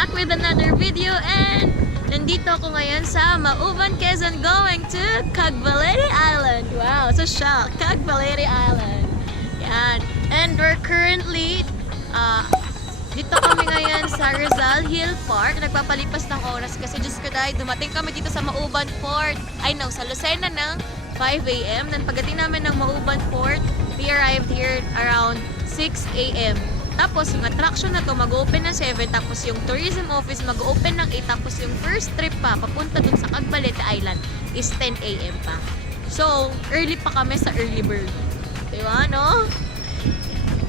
back with another video and nandito ako ngayon sa Mauban, Quezon going to CAGBALETE Island. Wow, so shocked. CAGBALETE Island. Yan. And we're currently dito kami ngayon sa Rizal Hill Park. Nagpapalipas ng oras kasi Diyos ko dahil dumating kami dito sa Mauban Port. Sa Lucena ng 5 AM. Then pagdating namin ng Mauban Port, we arrived here around 6 AM. Tapos yung attraction na to mag-open ng 7, tapos yung tourism office mag-open ng 8, tapos yung first trip pa papunta dun sa CAGBALETE Island is 10 AM pa. So, early pa kami sa early bird. Diba, no?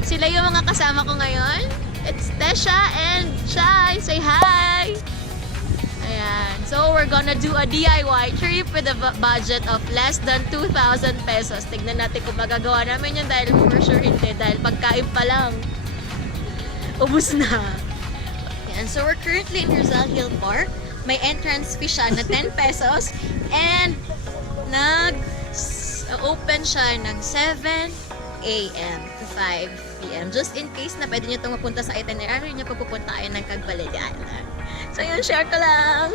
Sila yung mga kasama ko ngayon. It's Tesha and Shai. Say hi! Ayan. So, we're gonna do a DIY trip with a budget of less than 2,000 pesos. Tignan natin kung magagawa namin yun dahil for sure hindi. Dahil pagkain pa lang, ubus na. Ayan. So, we're currently in Rizal Hill Park. May entrance fee siya na 10 pesos. And, nag-open siya ng 7 AM to 5 PM. Just in case na pwede nyo itong mapunta sa itinerary nyo pag pupunta kayo ng CAGBALETE Island. So yun, share ko lang.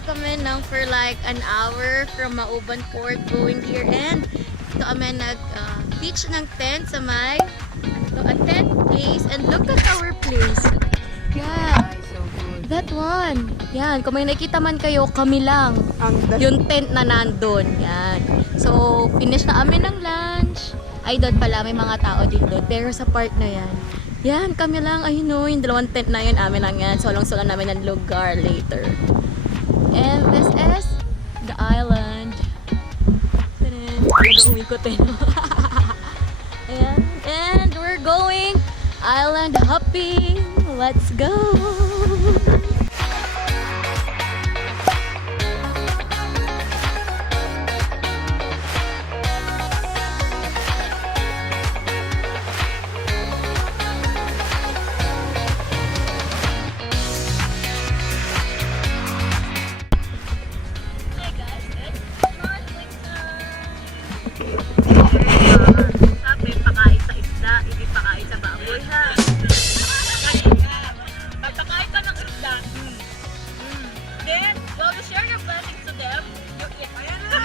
Kami nang for like an hour from Mauban Port going here, and ito kami nag-pitch ng tent sa may a tent place, and look at our place. Yeah, that one. Yan, kung may nakita man kayo, kami lang yung tent na nandun. Yan. So, finish na kami ng lunch. Ay, doon pala, may mga tao din doon. Pero sa part na yan, yan, kami lang. Ayun no, yung dalawang tent na yun, amin lang yan. Solong-solong namin ng lugar later. And this is the island. And we're going island hopping. Let's go. Sabi, pakain sa isda, hindi pakain sa baboy, ha? Pagpakain ka ng isda, then, while you share your blessings to them, you eat. Ayan na!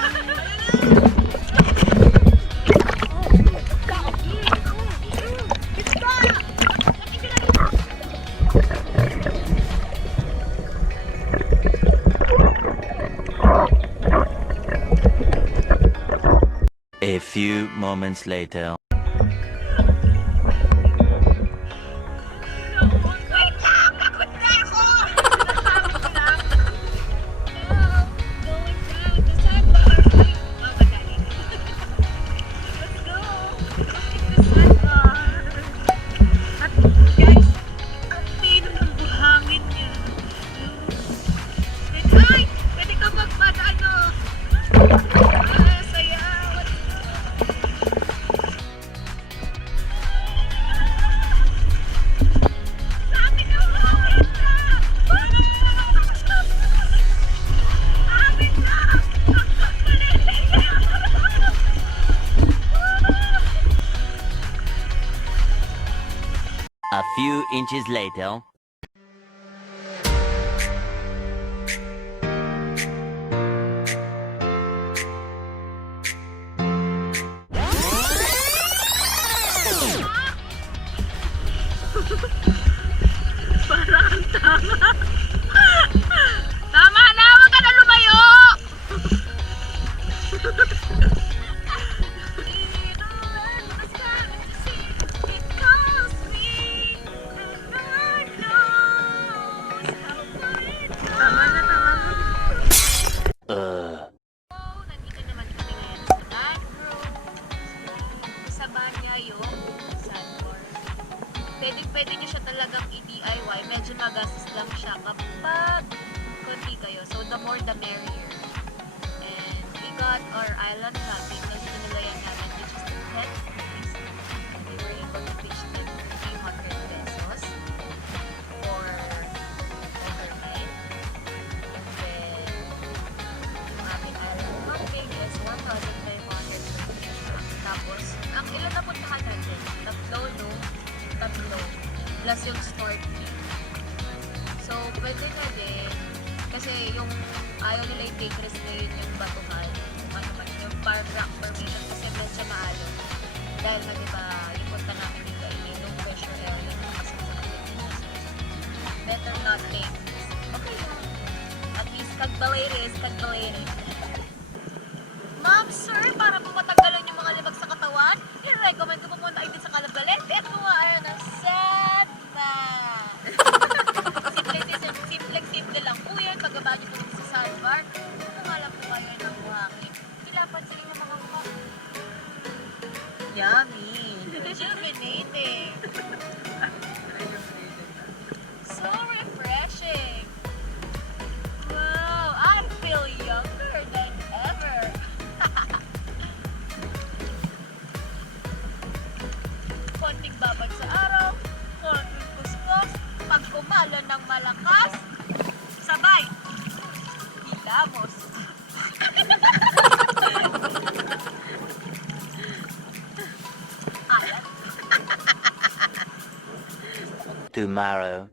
A few moments later. A few inches later. Parang tama. Tama na, huwag ka na lumayo. pwede nyo siya talagang i-DIY. Medyo magastos lang siya kapag konti kayo. So, the more the merrier. And we got our island hopping na sinulayan namin, which is the 10 days. And we were able to pitch like 300 pesos for overnight. And then, yung aming island hopping is 1,500 pesos. Tapos, ang ilan na puntahan natin? Tatlo. Plus yung start fee. So, pwede na din. Kasi yung ayaw nila yung take risk na yun yung batuhan. Ano man yung park rock formation kasi medyo maalo. Dahil na diba, yung punta namin dito ay may low pressure area na kasama. Better not take risk. Okay lang. At least CAGBALETE is CAGBALETE. Ma'am, sir, para po matanggalan yung mga libag sa katawan, i-recommend ko pumunta kayo din sa CAGBALETE at kumain ng sad man. Simple lang po yan. Pagkaba niyo po sa sandbar, nangalam po kayo ng buhangin. Kilapan sila ng mga mukha. Yummy! Rejuvenating! So refreshing! Wow! I feel younger than ever! Konting babad sa araw, konting kuskus, pag kumalo ng malakas, sabay! Hilamos! Tomorrow.